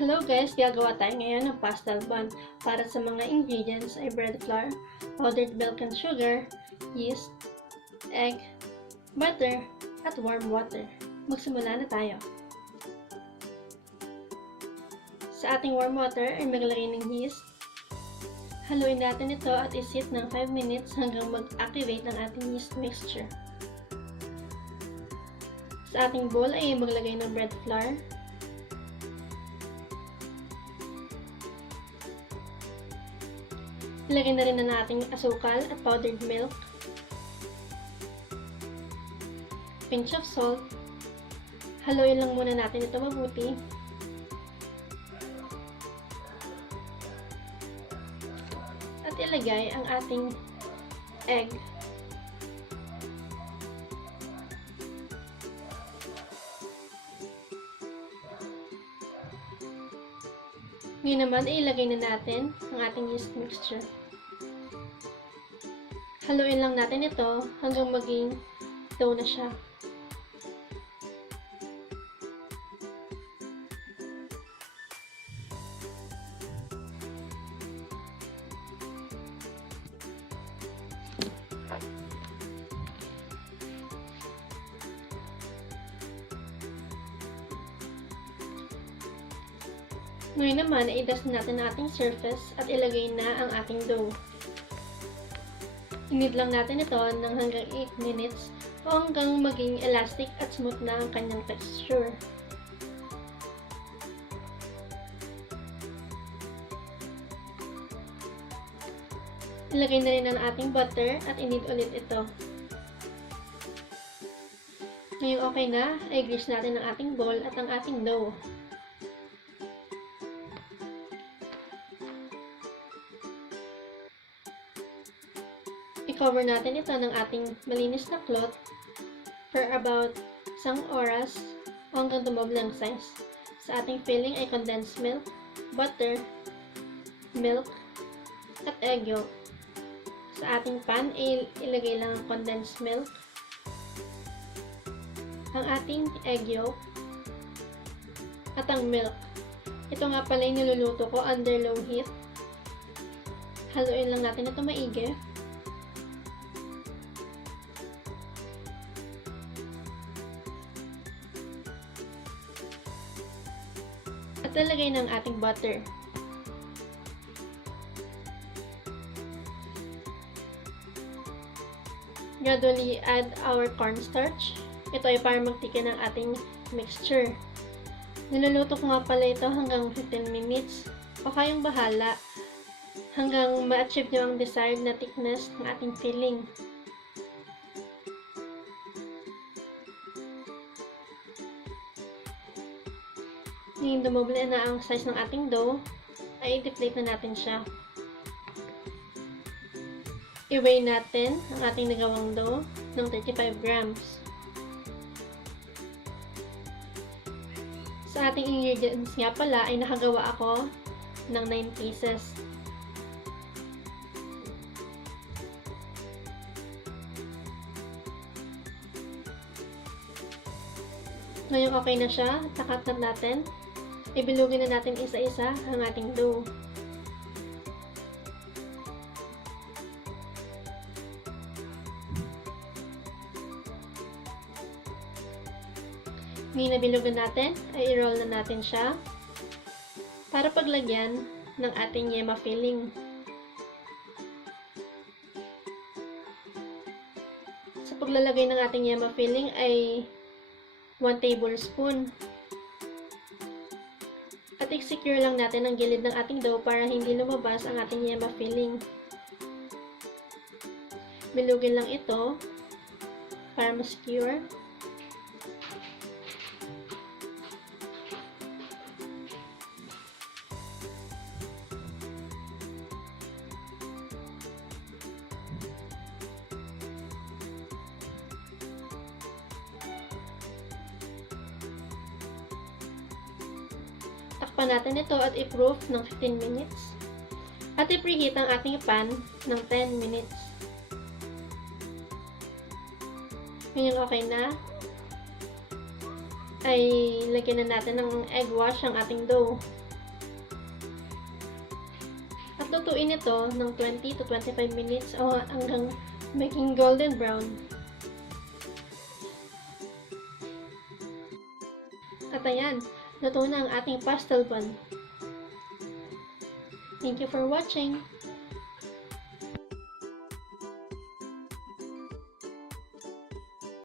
Hello guys! Gagawa tayo ngayon ng pastel bun. Para sa mga ingredients ay bread flour, powdered milk and sugar, yeast, egg, butter, at warm water. Magsimula na tayo. Sa ating warm water ay maglagay ng yeast. Haluin natin ito at isit ng 5 minutes hanggang mag-activate ang ating yeast mixture. Sa ating bowl ay maglagay ng bread flour. Ilagay na rin na natin asukal at powdered milk, pinch of salt. Haluin lang muna natin ito mabuti. At ilagay ang ating egg. Ngayon naman, ilagay na natin ang ating yeast mixture. Haluin lang natin ito hanggang maging dough na siya. Ngayon naman, i-dust natin ang ating surface at ilagay na ang ating dough. Inid lang natin ito ng hanggang 8 minutes o hanggang maging elastic at smooth na ang kanyang texture. Ilagay na rin ang ating butter at inid ulit ito. Ngayon okay na, ay grease natin ang ating bowl at ang ating dough. I-cover natin ito ng ating malinis na cloth for about 1 oras o hanggang tumawag ng size. Sa ating filling ay condensed milk, butter, milk, at egg yolk. Sa ating pan ay ilagay lang ang condensed milk, ang ating egg yolk, at ang milk. Ito nga pala yung niluluto ko under low heat. Haluin lang natin ito maigi. At lalagay ng ating butter. Gradually add our cornstarch. Ito ay para magtikin ng ating mixture. Niluluto ko nga pala ito hanggang 15 minutes o kayong bahala hanggang ma-achieve nyo ang desired na thickness ng ating filling. Ngayon dumoble na ang size ng ating dough, ay i-deflate na natin siya. I-weigh natin ang ating nagawang dough ng 35 grams. Sa ating ingredients nga pala ay nakagawa ako ng 9 pieces. Ngayon okay na siya, takat na natin. Ibilugin na natin isa-isa ang ating dough. Ngayon na bilugan natin, ay i-roll na natin siya para paglagyan ng ating yema filling. Sa paglalagay ng ating yema filling ay 1 tablespoon. At i-secure lang natin ang gilid ng ating dough para hindi lumabas ang ating yema filling. Bilugin lang ito para ma-secure. Takpan natin ito at i-proof ng 15 minutes. At i-preheat ang ating pan ng 10 minutes. Ngayon okay na. ay lagyan na natin ng egg wash ang ating dough. At lutuin ito ng 20 to 25 minutes o hanggang making golden brown. At ayan, luto na ang ating pastel bun. Thank you for watching!